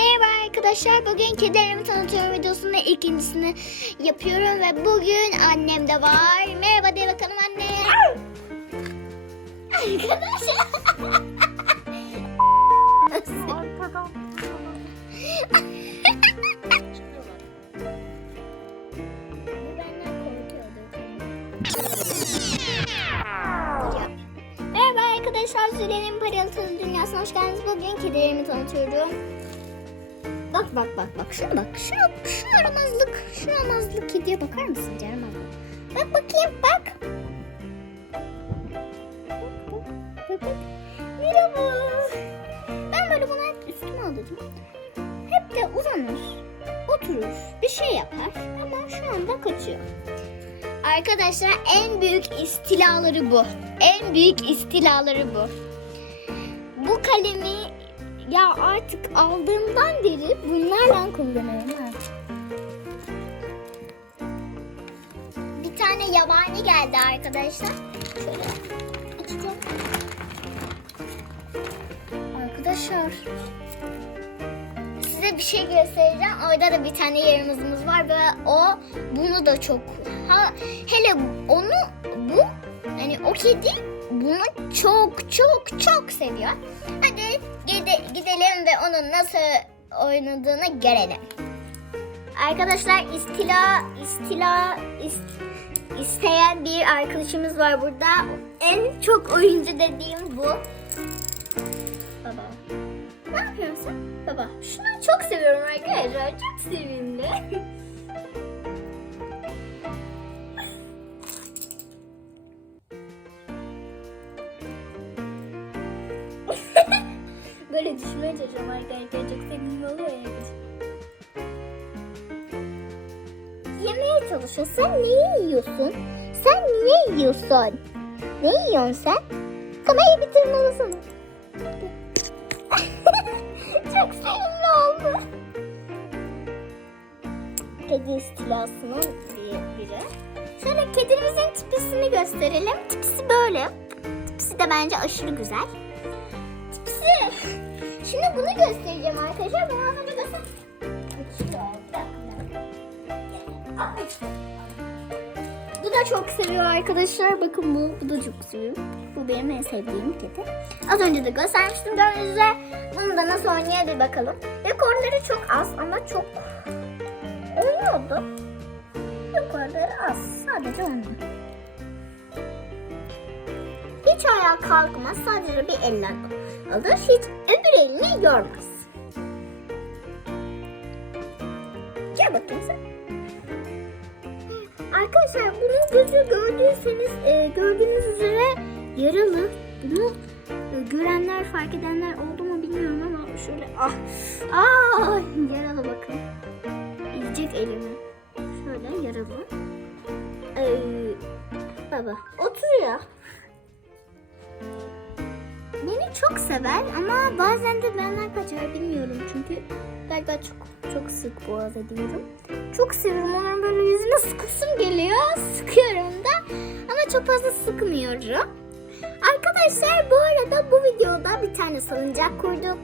Merhaba arkadaşlar. Bugün kedilerimi tanıtıyorum videosunun ikincisini yapıyorum ve bugün annem de var. Merhaba de bakalım anne. Arkadaşlar. Merhaba arkadaşlar. Zülen'in parıltılı dünyasına hoş geldiniz. Bugün kedilerimi tanıtıyorum. Bak bak bak bak şuna bak. Şuna, şu yaramazlık. Şu yaramazlık kediye bakar mısın yaramazlık? Bak bakayım bak. Bak, bak, bak. Merhaba. Ben böyle bunu hep üstüme alırım. Hep de uzanır. Oturur. Bir şey yapar. Ama şu anda kaçıyor. Arkadaşlar en büyük istilaları bu. En büyük istilaları bu. Bu kalemi ya artık aldığımdan beri bunlarla kullanıyorum. ha. Bir tane yabani geldi arkadaşlar. Şöyle açacağım. Arkadaşlar size bir şey göstereceğim. Orada da bir tane yerimizimiz var ve o bunu da çok ha, hele onu bu hani o kedi bunu çok çok çok seviyor. Hadi gide, gidelim ve onun nasıl oynadığını görelim. Arkadaşlar istila istila is- isteyen bir arkadaşımız var burada. En çok oyuncu dediğim bu. Baba. Ne yapıyorsun sen? Baba. Şunu çok seviyorum arkadaşlar. Çok sevimli. Böyle çalışıyorum arkadaşlar. Çok sevimli oluyor ya. Yemeye çalışıyor. Sen neyi yiyorsun? Sen niye yiyorsun? Ne yiyorsun sen? Kamerayı bitirmelisin. Çok sevimli oldu. Kedi istilasının bir, biri. Şöyle kedimizin tipisini gösterelim. Tipisi böyle. Tipisi de bence aşırı güzel. Tipisi. Şimdi bunu göstereceğim arkadaşlar. Bunu az önce göster. Bu da çok seviyor arkadaşlar. Bakın bu, bu da çok seviyor. Bu benim en sevdiğim kedi. Az önce de göstermiştim gördüğünüz üzere. Bunu da nasıl oynuyor bir bakalım. Rekorları çok az ama çok oynuyordu. Rekorları az. Sadece oynuyor. Ayağa kalkmaz. Sadece bir elle alır. Hiç öbür elini yormaz. Gel bakayım sen. Arkadaşlar bunun gözü gördüyseniz e, gördüğünüz üzere yaralı. Bunu e, görenler fark edenler oldu mu bilmiyorum ama şöyle ah ah yaralı bakın. Yiyecek elimi. Şöyle yaralı. Ee, baba oturuyor. Çok sever ama bazen de benden kaçar bilmiyorum çünkü galiba çok çok sık boğaz ediyorum. Çok seviyorum onların böyle yüzüne sıkısım geliyor. Sıkıyorum da ama çok fazla sıkmıyorum. Arkadaşlar bu arada bu videoda bir tane salıncak kurduk.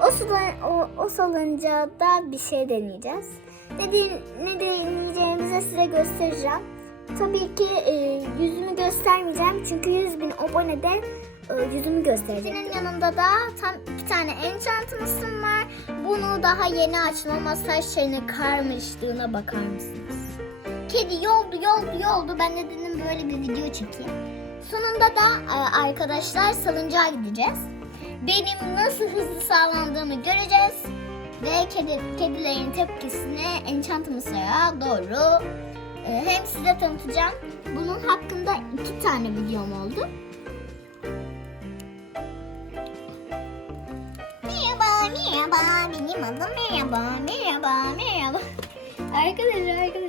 O, sula- o, o salıncakta bir şey deneyeceğiz. Dedi, ne deneyeceğimizi size göstereceğim. Tabii ki e, yüzümü göstermeyeceğim çünkü 100 bin abonede yüzümü göstereceğim. Senin yanında da tam iki tane enchantımızım var. Bunu daha yeni açma masaj şeyine karmışlığına bakar mısınız? Kedi yoldu yoldu yoldu. Ben de dedim böyle bir video çekeyim. Sonunda da e, arkadaşlar salıncağa gideceğiz. Benim nasıl hızlı sağlandığımı göreceğiz. Ve kedi, kedilerin tepkisini Enchantimus'a doğru e, hem size tanıtacağım. Bunun hakkında iki tane videom oldu. Merhaba. Benim adım merhaba, merhaba, merhaba. Arkadaşlar, arkadaşlar.